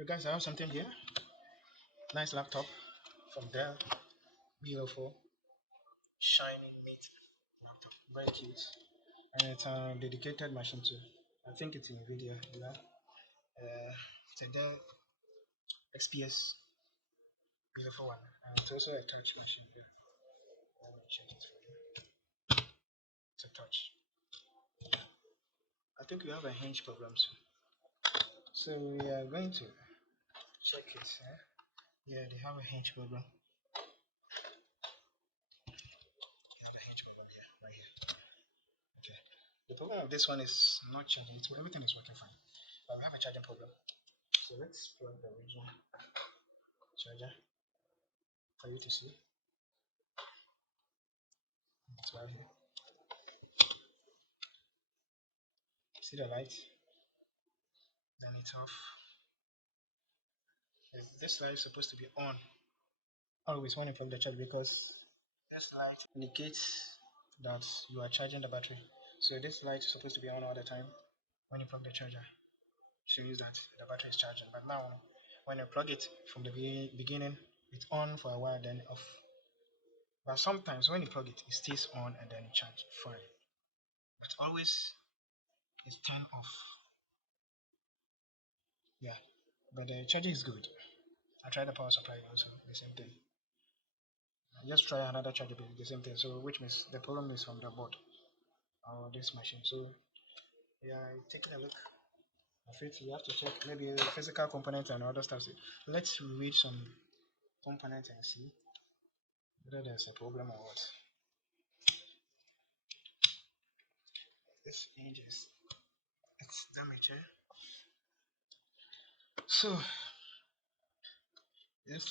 You guys, I have something here. Nice laptop from Dell. Beautiful, shiny, neat laptop. Very cute. And it's a dedicated machine too. I think it's in NVIDIA. Yeah. It's a Dell XPS. Beautiful one. And it's also a touch machine here. Let me check it for you. It's a touch. I think we have a hinge problem soon. So we are going to check it. Yeah, they have a hinge problem. They have a hinge problem here, right here. Okay. The problem of this one is not charging. Everything is working fine, but we have a charging problem. So let's plug the original charger for you to see. It's right here. See the light? Then it's off. This light is supposed to be on always when you plug the charger, because this light indicates that you are charging the battery. So this light is supposed to be on all the time when you plug the charger. Shows that the battery is charging. But now, when you plug it from the beginning, it's on for a while, then off. But sometimes when you plug it, it stays on and then it charges fine. But always it's turned off. Yeah, but the charger is good. I tried the power supply also, the same thing. I just try another charger, the same thing. So which means the problem is from the board or this machine. So yeah, taking a look. I think you have to check maybe the physical components and other stuff. Let's read some components and see whether there's a problem or what. This hinge is it's damaged here. So if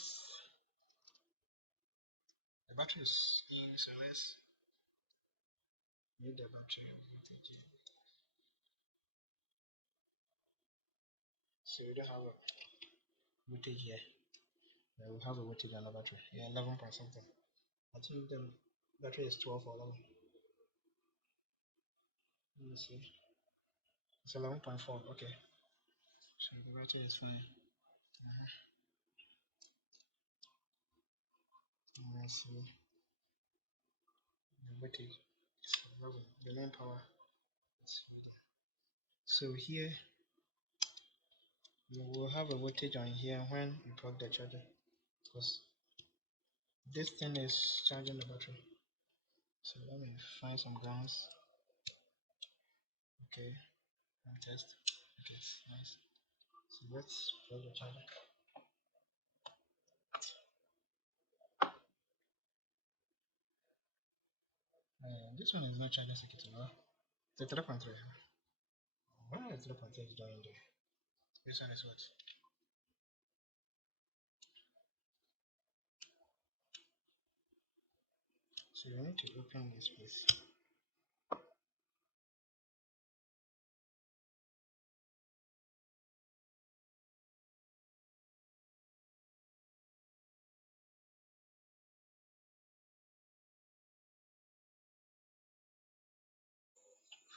the battery is in, so let's read the battery voltage. So we don't have a voltage here. We have a voltage on the battery. Yeah, 11 point something. I think the battery is 12 or 11. Let me see. It's 11.4. Okay. So the battery is fine. Let's see. The voltage is 11. The main power is reading. So here you will have a voltage on here when you plug the charger, because this thing is charging the battery. So let me find some grounds. Okay, and test. Okay, it's nice. So let's plug the charger. This one is not charging circuit, no? The 3.3. Why is 3.3 doing there? This one is what? So you need to open this place.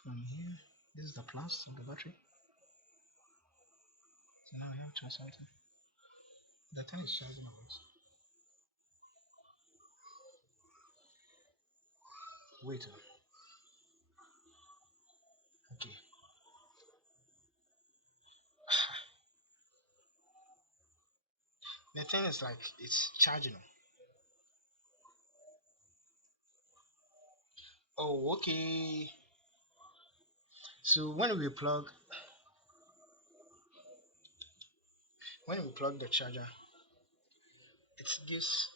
From here, this is the plus of the battery. So now we have to something. The thing is charging a lot. Wait. Okay. The thing is like it's charging. Oh, okay. So when we plug the charger, it gives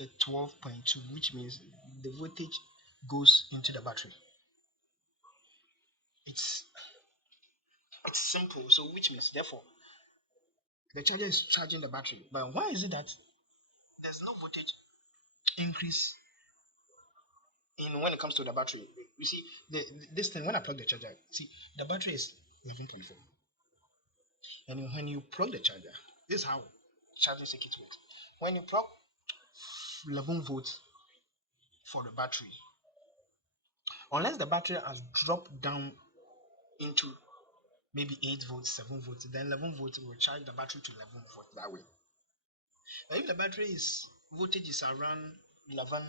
a 12.2, which means the voltage goes into the battery. It's simple. So which means therefore the charger is charging the battery. But why is it that there's no voltage increase in when it comes to the battery? You see, this thing when I plug the charger, see the battery is 11.4, and when you plug the charger, this is how charging circuit works. When you plug 11 volts for the battery, unless the battery has dropped down into maybe 8 volts, 7 volts. Then 11 volts will charge the battery to 11 volts that way. But if the battery is voltage is around 11,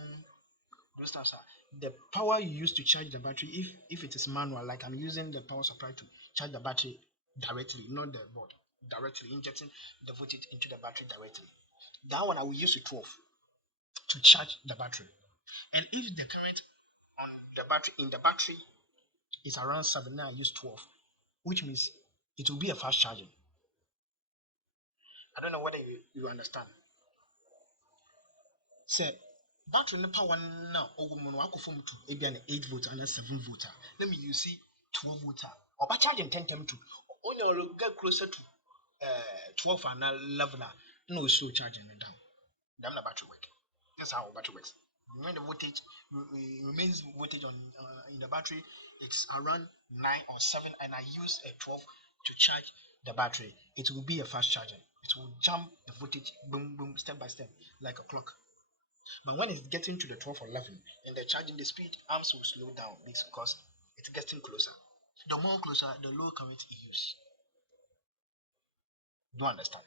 those stuff, the power you use to charge the battery, if it is manual, like I'm using the power supply to charge the battery directly, not the board, directly injecting the voltage into the battery directly. That one I will use a 12 to charge the battery. And if the current on the battery in the battery is around 7, now I use 12, which means it will be a fast charging. I don't know whether you understand. Say battery no power now over mono wako from to maybe an 8 volt and a 7 volt. Let me you see 12 volt. Or by charging 10 time to only get closer to 12 and 11. No slow charging down. Damn the battery work. That's how battery works. When the voltage remains voltage on in the battery, it's around 9 or 7, and I use a 12 to charge the battery. It will be a fast charging. It will jump the voltage boom boom step by step like a clock. But when it's getting to the 12 or 11 and the charging, the speed arms will slow down because it's getting closer. The more closer, the lower current it use. Do you understand?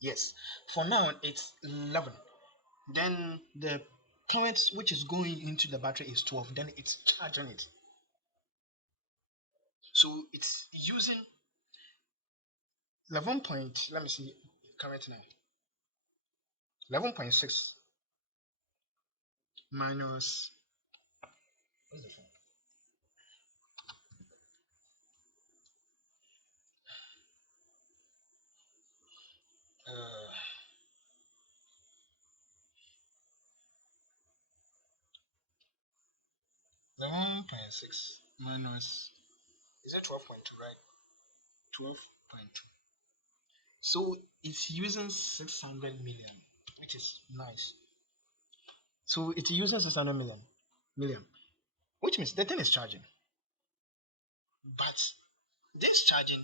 Yes. For now, it's 11. Then the current which is going into the battery is 12. Then it's charging it. So it's using 11 point, let me see, current now. 11.6 minus, what's the phone? Uh, 11.6 minus, is that 12.2, right? 12.2. So it's using 600 million, which is nice. So it's using 600 million, which means the thing is charging. But this charging,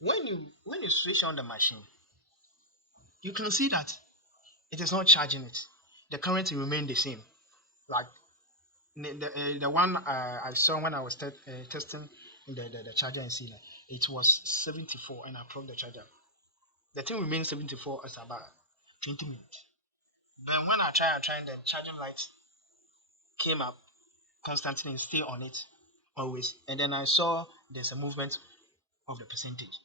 when you switch on the machine, you can see that it is not charging it. The current will remain the same. Like the one I saw when I was testing the charger and sealer, it was 74, and I plugged the charger. The thing remains 74 as about 20 minutes. Then when I tried, the charging light came up constantly and stay on it always. And then I saw there's a movement of the percentage.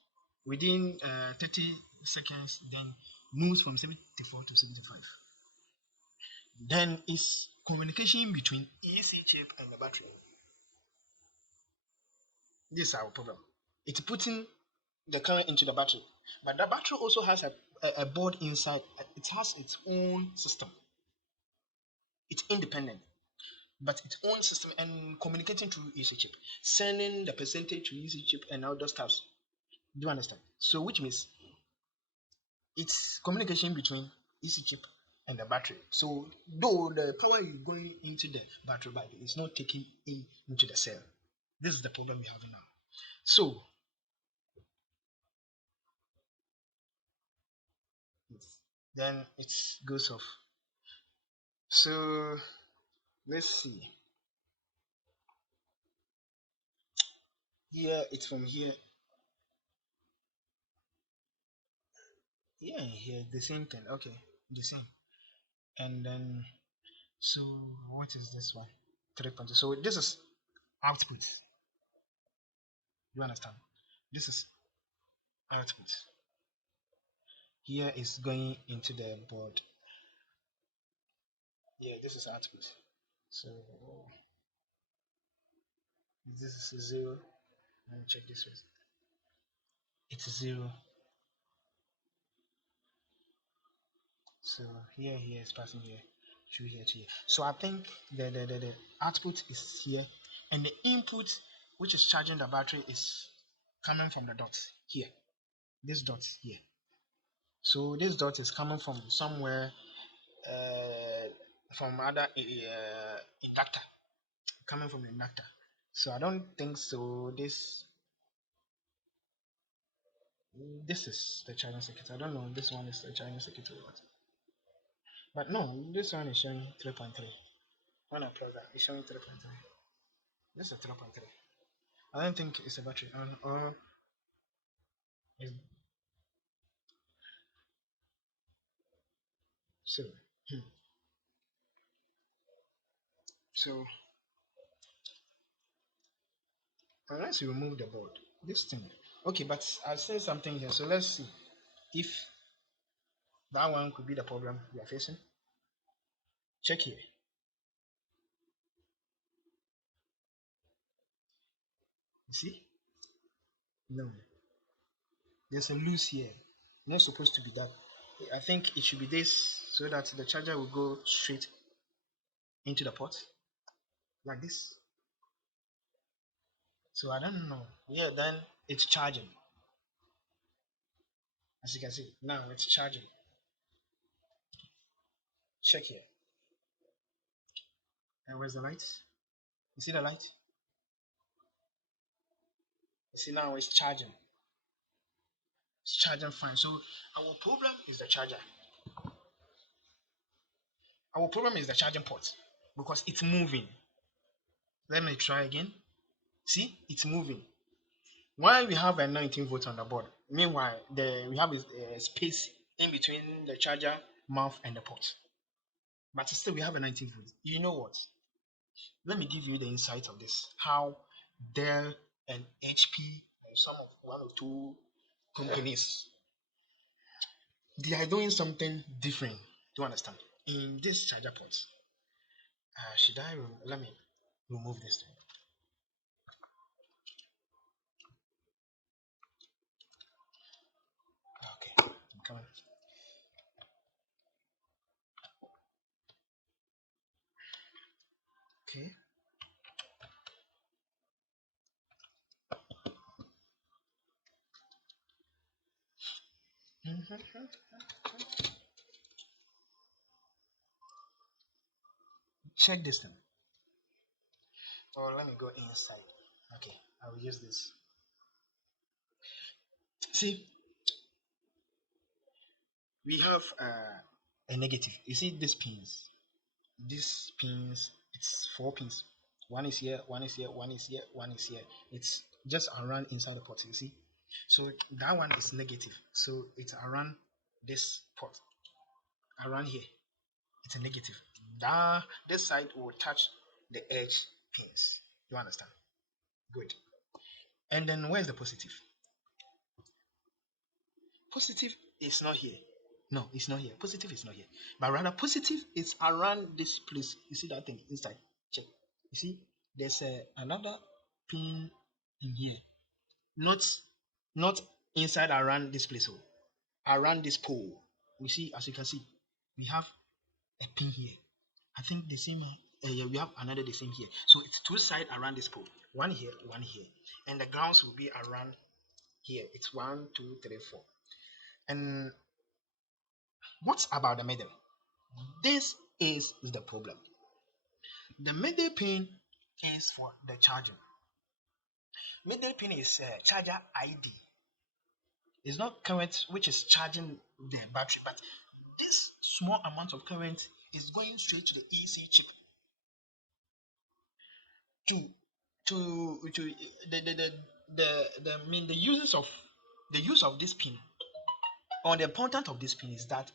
Within 30 seconds, then moves from 74 to 75. Then it's communication between EC chip and the battery. This is our problem. It's putting the current into the battery. But the battery also has a board inside. It has its own system. It's independent, but its own system and communicating through EC chip, sending the percentage to EC chip and other stuff. Do you understand? So which means it's communication between EC chip and the battery. So though the power is going into the battery, but it's not taking into the cell. This is the problem we have now. So then it goes off. So let's see. Here it's from here. Yeah, here the same thing. Okay, the same. And then so what is this one? 3.2. So this is output. You understand? This is output. Here is going into the board. Yeah, this is output. So this is 0. Let me check this one. It's 0. So here is passing here, through here to here. So I think the output is here, and the input, which is charging the battery, is coming from the dots here. This dot here. So this dot is coming from somewhere, from other inductor, coming from the inductor. So I don't think so. This is the charging circuit. I don't know. This one is the charging circuit or what. But no, this one is showing 3.3. When I plug that, it's showing 3.3. This is 3.3. I don't think it's a battery. Or is- so. hmm. So unless you remove the board, this thing. Okay, but I said something here. So let's see if that one could be the problem we are facing. Check here. You see? No, there's a loose here. Not supposed to be that. I think it should be this so that the charger will go straight into the port like this. So I don't know. Yeah, then it's charging. As you can see, now it's charging. Check here. And where's the light? You see the light? You see now it's charging. It's charging fine. So our problem is the charger. Our problem is the charging port because it's moving. Let me try again. See, it's moving. Why we have a 19 volt on the board? Meanwhile, we have a space in between the charger mouth and the port. But still, we have a 19 volt. You know what? Let me give you the insight of this. How Dell and HP and some of one or two companies they are doing something different. Do you understand? In this charger port, should I? Let me remove this thing. Okay, I'm coming. Okay. Check this thing. Or let me go inside. Okay, I will use this. See, we have a negative. You see these pins. These pins, it's four pins. One is here, one is here, one is here, one is here. It's just around inside the pot. You see, so that one is negative. So it's around this pot, around here. It's a negative. That this side will touch the edge pins. You understand? Good. And then where's the positive? Positive is not here. No, it's not here. Positive is not here. But rather, positive is around this place. You see that thing inside? Check. You see, there's another pin in here. Not not inside around this place. Oh, around this pole. We see, as you can see, we have a pin here. I think the same. Yeah, we have another the same here. So it's two sides around this pole. One here, one here, and the grounds will be around here. It's 1, 2, 3, 4. And what about the middle? This is the problem. The middle pin is for the charger. Middle pin is charger ID. It's not current which is charging the battery, but this small amount of current is going straight to the EC chip to to the I mean the use of this pin or the importance of this pin is that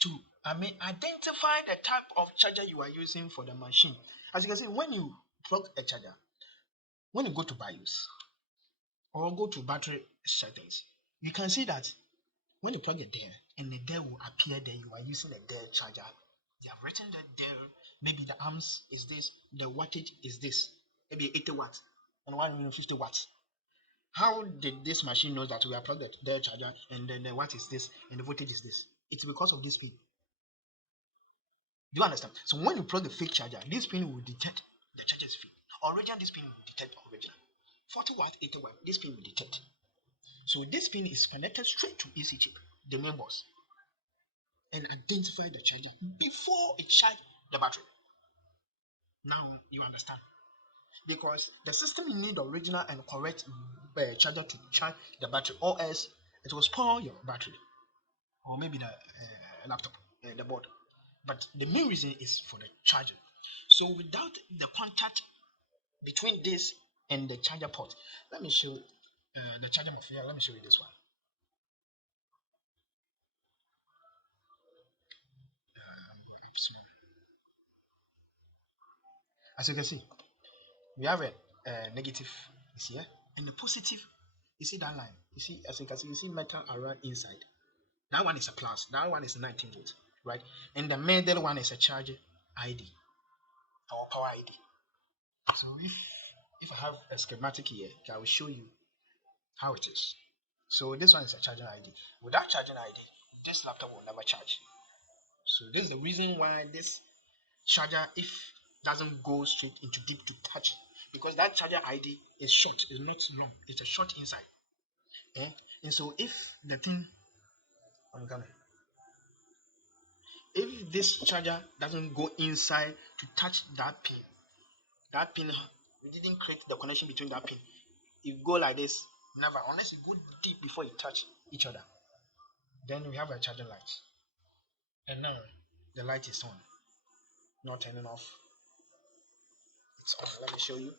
to identify the type of charger you are using for the machine. As you can see, when you plug a charger, when you go to BIOS or go to battery settings, you can see that when you plug it there and the Dell will appear there, you are using a Dell charger. They have written that Dell, maybe the amps is this, the wattage is this, maybe 80 watts and 150 watts. How did this machine know that we are plugged the Dell charger and then the watt is this and the voltage is this? It's because of this pin. Do you understand? So when you plug the fake charger, this pin will detect the charger is fake. Original, this pin will detect original. 40 watt, 80 watt, this pin will detect. So this pin is connected straight to EC chip, the main box, and identify the charger before it charge the battery. Now you understand. Because the system need original and correct charger to charge the battery, or else it will spoil your battery, or maybe the laptop, the board. But the main reason is for the charger. So without the contact between this and the charger port. Let me show the charger material. Let me show you this one. I'm going up small. As you can see, we have a negative is here and the positive. You see that line? You see, as you can see, you see metal around inside. That one is a plus. That one is 19 volts, right? And the middle one is a charger ID or power ID. So if I have a schematic here, I will show you how it is. So this one is a charging ID. Without charging ID, this laptop will never charge. So this is the reason why this charger, if doesn't go straight into deep to touch, because that charger ID is short, it's not long, it's a short inside. Eh? And so if the thing, I'm coming. If this charger doesn't go inside to touch that pin, we didn't create the connection between that pin. It go like this, never, unless it go deep before it touch each other. Then we have a charging light. And now the light is on, not turning off. It's on. Let me show you.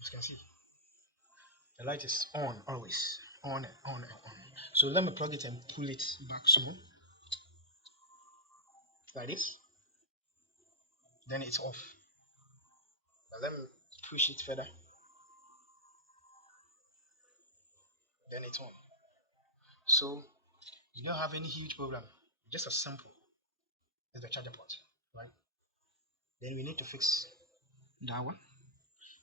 As you can see, the light is on always. On and on and on. So let me plug it and pull it back small. Like this. Then it's off. Now let me push it further. Then it's on. So you don't have any huge problem. Just as simple as the charger port. Right? Then we need to fix that one.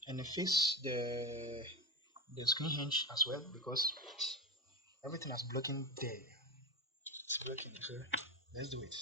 And fix the screen hinge as well because everything is blocking there. It's blocking. So let's do it.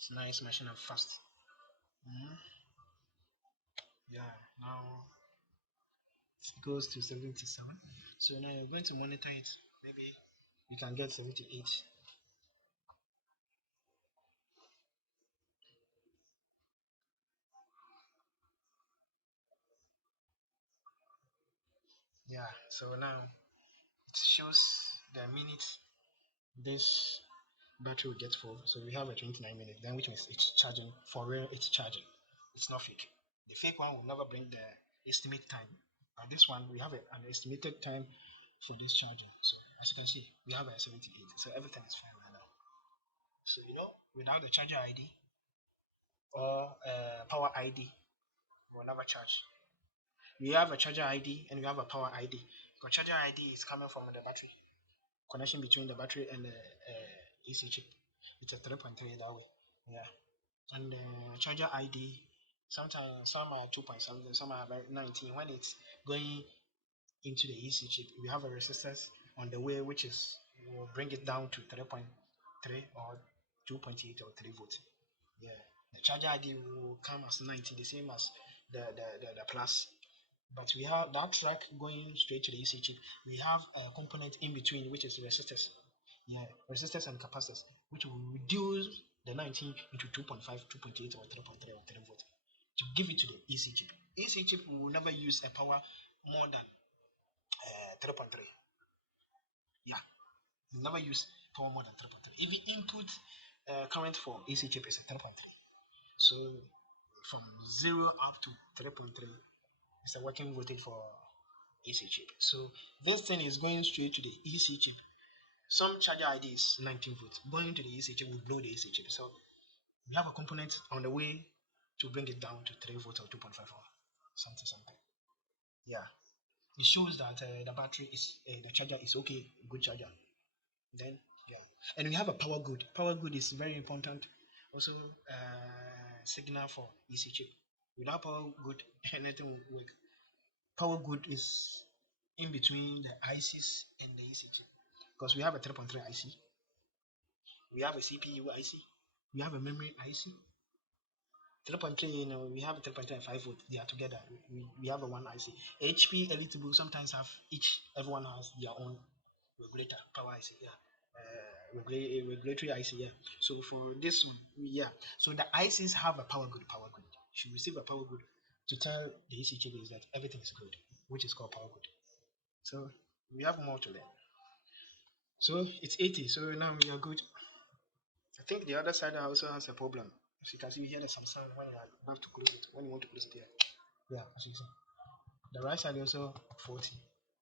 It's nice machine and fast. Mhm. Yeah, now it goes to 77. So now you're going to monitor it. Maybe you can get 78. Yeah, so now it shows the minute this battery will get full. So we have a 29 minutes, then which means it's charging for real, it's charging. It's not fake. The fake one will never bring the estimate time. This one we have an estimated time for this charging. So as you can see, we have a 78. So everything is fine right now. So without the charger ID or power ID, we will never charge. We have a charger ID and we have a power ID. The charger ID is coming from the battery connection between the battery and the AC chip. It's a 3.3 that way. Yeah. And the charger ID, sometimes some are 2 point something, some are about 19. When it's going into the EC chip, we have a resistance on the way which is will bring it down to 3.3. 3 or 2.8 or 3 volts. Yeah, the charger ID will come as 90, the same as the plus. But we have that track going straight to the EC chip. We have a component in between, which is resistors. Yeah, resistors and capacitors, which will reduce the 19 into 2.5, 2.8, or 3.3 or 3 volt to give it to the EC chip. EC chip will never use a power more than 3.3. Yeah, will never use power more than 3.3. If the input current for EC chip is 3.3, so from 0 up to 3.3 is the working voltage for EC chip. So this thing is going straight to the EC chip. Some charger ID is 19 volts. Going to the EC chip will blow the EC chip. So we have a component on the way to bring it down to 3 volts or 2.5 or something. Yeah, it shows that the battery is the charger is okay, good charger. Then yeah, and we have a power good. Power good is very important. Also, signal for EC chip. Without power good, anything will work. Power good is in between the ICs and the EC chip because we have a 3.3 IC, we have a CPU IC, we have a memory IC. 3.3, we have 3.3 and 5 volt. They are together. We have a one IC. HP Elite sometimes have everyone has their own regulator, power IC, yeah. Regulatory IC, yeah. So for this one, yeah. So the ICs have a power good, power good. Should receive a power good to tell the EC chip is that everything is good, which is called power good. So we have more to learn. So it's 80. So now we are good. I think the other side also has a problem. As you can see, we hear there's some sound when you are about to close it, when you want to close it here. Yeah, as you see. The right side also 40.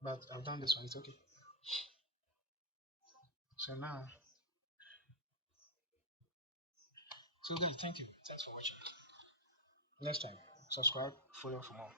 But I've done this one, it's okay. So now, so guys, thank you. Thanks for watching. Next time, subscribe, follow for more.